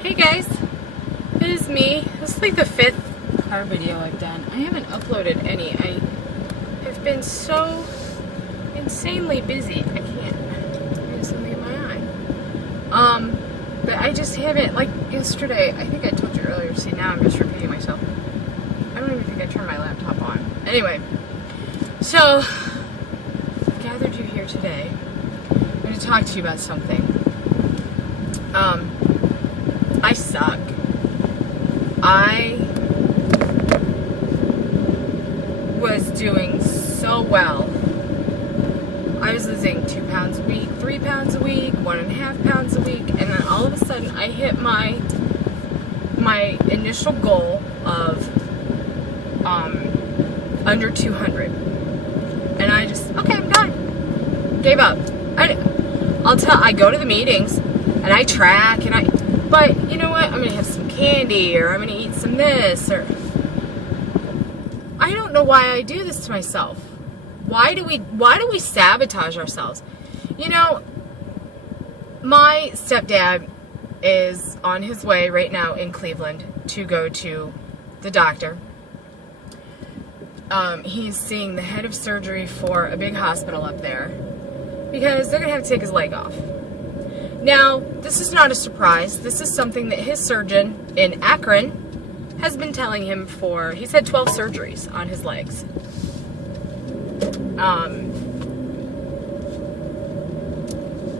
Hey guys, it is me. This is like the 5th car video I've done. I haven't uploaded any. I have been so insanely busy. I can't. There's something in my eye. But I just haven't, like yesterday, I think I told you earlier, see now I'm just repeating myself. I don't even think I turned my laptop on. Anyway, so I've gathered you here today. I'm going to talk to you about something. I suck. I was doing so well. I was losing 2 pounds a week, 3 pounds a week, 1.5 pounds a week, and then all of a sudden I hit my initial goal of under 200. And I just, okay, I'm done. Gave up. I go to the meetings and I track but you know what? I'm gonna have some candy, or I'm gonna eat some this, or I don't know why I do this to myself. Why do we sabotage ourselves? You know, my stepdad is on his way right now in Cleveland to go to the doctor. He's seeing the head of surgery for a big hospital up there because they're gonna have to take his leg off. Now, this is not a surprise. This is something that his surgeon in Akron has been telling him for, he's had 12 surgeries on his legs.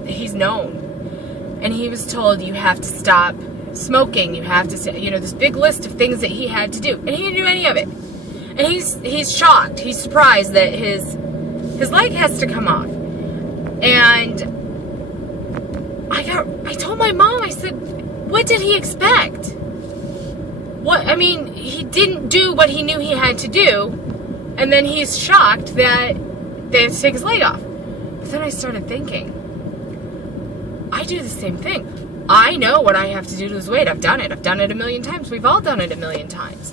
He's known. And he was told, you have to stop smoking, you have to, this big list of things that he had to do. And he didn't do any of it. And he's shocked. He's surprised that his leg has to come off. And I told my mom, I said, what did he expect? He didn't do what he knew he had to do, and then he's shocked that they have to take his leg off. But then I started thinking, I do the same thing. I know what I have to do to lose weight. I've done it. I've done it a million times. We've all done it a million times.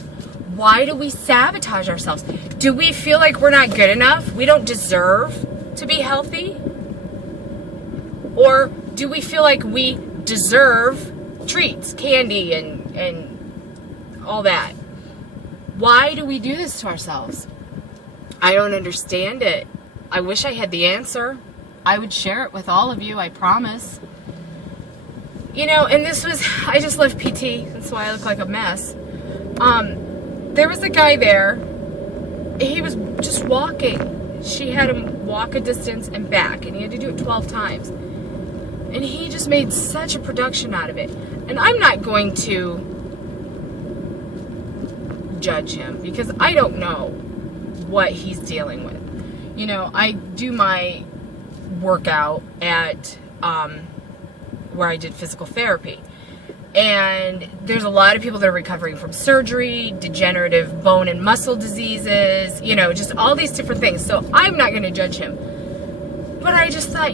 Why do we sabotage ourselves? Do we feel like we're not good enough? We don't deserve to be healthy? Or do we feel like we deserve treats, candy, and all that? Why do we do this to ourselves? I don't understand it. I wish I had the answer. I would share it with all of you, I promise. And I just left PT, that's why I look like a mess. There was a guy there, he was just walking. She had him walk a distance and back, and he had to do it 12 times. And he just made such a production out of it. And I'm not going to judge him because I don't know what he's dealing with. I do my workout at where I did physical therapy. And there's a lot of people that are recovering from surgery, degenerative bone and muscle diseases, just all these different things. So I'm not going to judge him. But I just thought,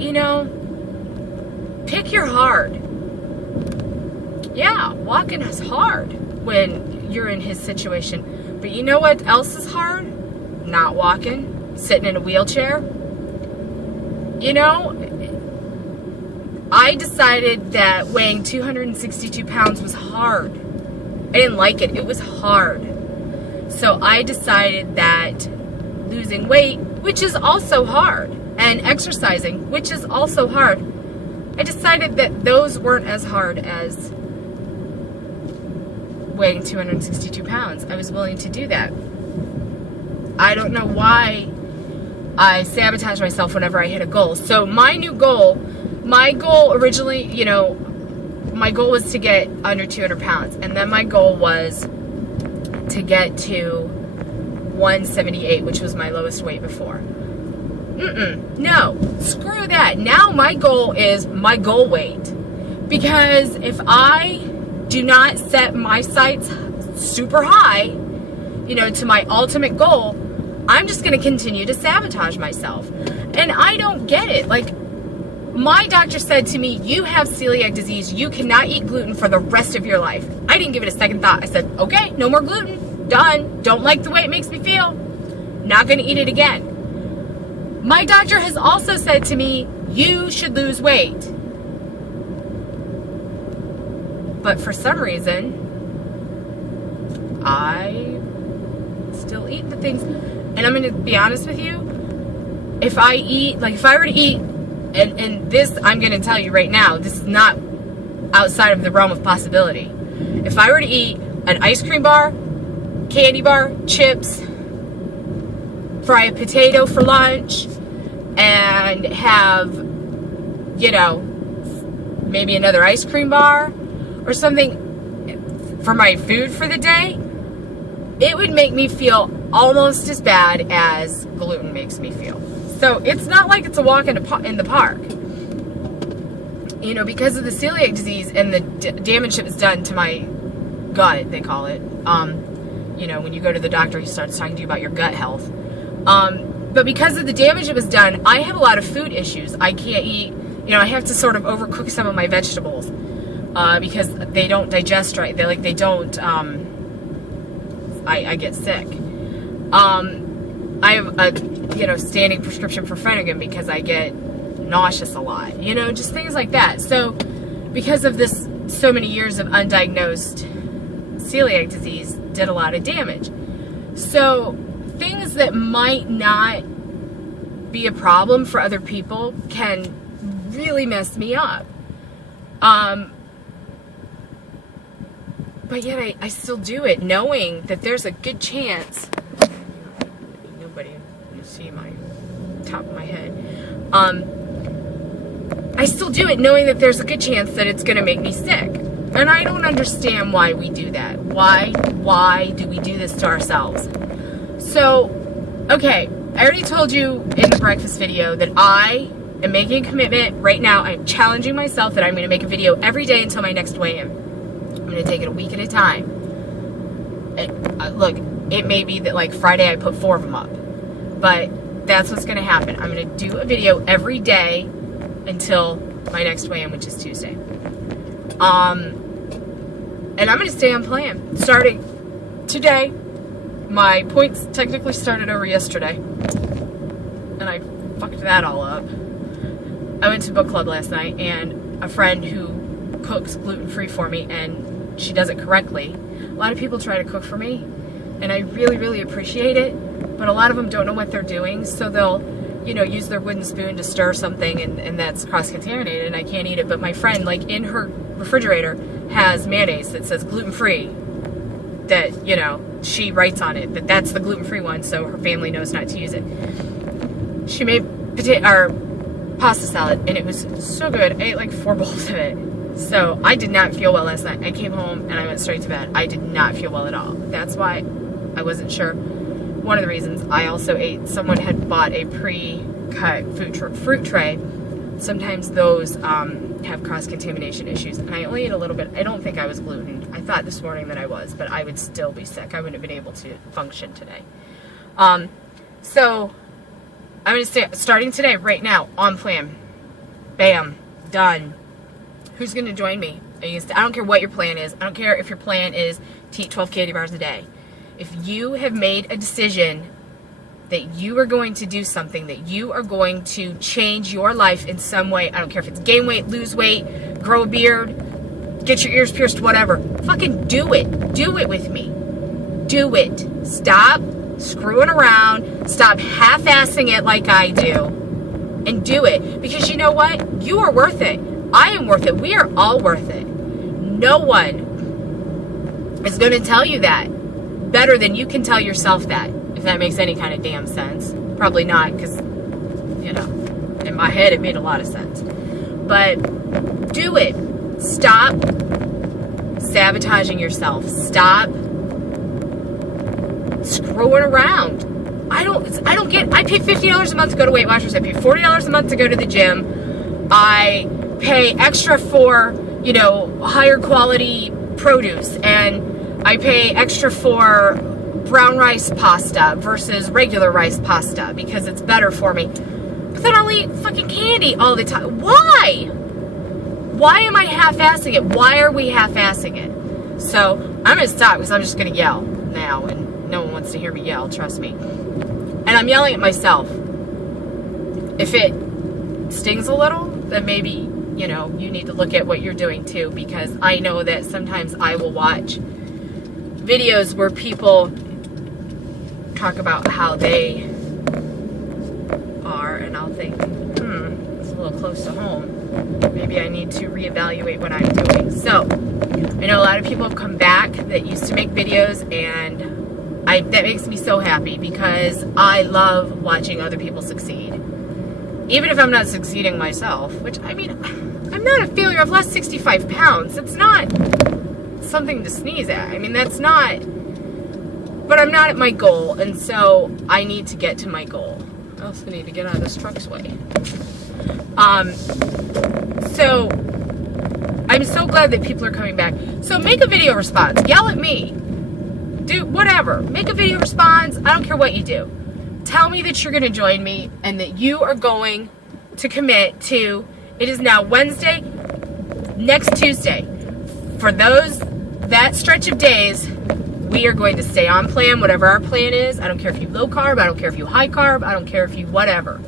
pick your hard. Yeah, walking is hard when you're in his situation. But you know what else is hard? Not walking, sitting in a wheelchair. I decided that weighing 262 pounds was hard. I didn't like it. It was hard. So I decided that losing weight, which is also hard, and exercising, which is also hard, I decided that those weren't as hard as weighing 262 pounds. I was willing to do that. I don't know why I sabotage myself whenever I hit a goal. So my goal originally, my goal was to get under 200 pounds. And then my goal was to get to 178, which was my lowest weight before. No, screw that. Now my goal is my goal weight. Because if I do not set my sights super high, to my ultimate goal, I'm just going to continue to sabotage myself. And I don't get it. Like, my doctor said to me, you have celiac disease. You cannot eat gluten for the rest of your life. I didn't give it a second thought. I said, okay, no more gluten. Done. Don't like the way it makes me feel. Not going to eat it again. My doctor has also said to me, you should lose weight. but for some reason, I still eat the things. And I'm going to be honest with you, if I were to eat, and this, I'm going to tell you right now, this is not outside of the realm of possibility. If I were to eat an ice cream bar, candy bar, chips, fry a potato for lunch, and have, you know, maybe another ice cream bar or something for my food for the day, it would make me feel almost as bad as gluten makes me feel. So it's not like it's a walk in the park. You know, because of the celiac disease and the damage that was done to my gut, they call it. You know, when you go to the doctor, he starts talking to you about your gut health. But because of the damage that was done, I have a lot of food issues. I can't eat, you know, I have to sort of overcook some of my vegetables because they don't digest right. They don't, I get sick. I have a, you know, standing prescription for Phenergan because I get nauseous a lot, you know, just things like that. So because of this, so many years of undiagnosed celiac disease did a lot of damage. So things that might not be a problem for other people can really mess me up. But yet I still do it, knowing that there's a good chance. Nobody can see my top of my head. I still do it knowing that there's a good chance that it's going to make me sick. And I don't understand why we do that. Why do we do this to ourselves? So, okay, I already told you in the breakfast video that I am making a commitment right now. I'm challenging myself that I'm going to make a video every day until my next weigh-in. I'm going to take it a week at a time. Look, it may be that like Friday I put 4 of them up. But that's what's going to happen. I'm going to do a video every day until my next weigh-in, which is Tuesday. And I'm going to stay on plan. Starting today, my points technically started over yesterday. And I fucked that all up. I went to book club last night, and a friend who cooks gluten-free for me, and she does it correctly. A lot of people try to cook for me, and I really, really appreciate it. But a lot of them don't know what they're doing, so they'll, you know, use their wooden spoon to stir something, and that's cross-contaminated, and I can't eat it. But my friend, like, in her refrigerator has mayonnaise that says gluten-free, that, you know, she writes on it that that's the gluten-free one, so her family knows not to use it. She made pasta salad, and it was so good. I ate like 4 bowls of it. So I did not feel well last night. I came home and I went straight to bed. I did not feel well at all. That's why I wasn't sure. One of the reasons I also ate, someone had bought a pre-cut fruit tray. Sometimes those have cross-contamination issues, and I only ate a little bit. I don't think I was gluten. I thought this morning that I was, but I would still be sick. I wouldn't have been able to function today. So I'm going to stay starting today, right now, on plan. Bam. Done. Who's going to join me? I don't care what your plan is. I don't care if your plan is to eat 12 candy bars a day. If you have made a decision that you are going to do something, that you are going to change your life in some way, I don't care if it's gain weight, lose weight, grow a beard, get your ears pierced, whatever. Fucking do it. Do it with me. Do it. Stop screwing around. Stop half-assing it like I do. And do it. Because you know what? You are worth it. I am worth it. We are all worth it. No one is going to tell you that better than you can tell yourself that. If that makes any kind of damn sense. Probably not, because, you know, in my head it made a lot of sense. But do it. Stop sabotaging yourself. Stop screwing around. I pay $50 a month to go to Weight Watchers. I pay $40 a month to go to the gym. I pay extra for, you know, higher quality produce, and I pay extra for brown rice pasta versus regular rice pasta because it's better for me. But then I'll eat fucking candy all the time. Why? Why am I half-assing it? Why are we half-assing it? So I'm going to stop because I'm just going to yell now, and no one wants to hear me yell, trust me. And I'm yelling at myself. If it stings a little, then maybe you know, you need to look at what you're doing too, because I know that sometimes I will watch videos where people talk about how they are, and I'll think, it's a little close to home. Maybe I need to reevaluate what I'm doing. So, I know a lot of people have come back that used to make videos, and that makes me so happy, because I love watching other people succeed. Even if I'm not succeeding myself, which, I mean, I'm not a failure. I've lost 65 pounds. It's not something to sneeze at. I mean, that's not, but I'm not at my goal, and so I need to get to my goal. I also need to get out of this truck's way. So I'm so glad that people are coming back. So make a video response. Yell at me. Do whatever. Make a video response. I don't care what you do. Tell me that you're going to join me and that you are going to commit to, it is now Wednesday, next Tuesday. For that stretch of days, we are going to stay on plan, whatever our plan is. I don't care if you low carb, I don't care if you high carb, I don't care if you whatever.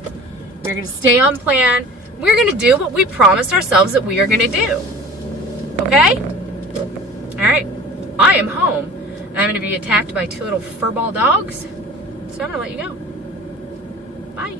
We're going to stay on plan. We're going to do what we promised ourselves that we are going to do. Okay? All right. I am home. I'm going to be attacked by 2 little furball dogs. So I'm going to let you go. Bye.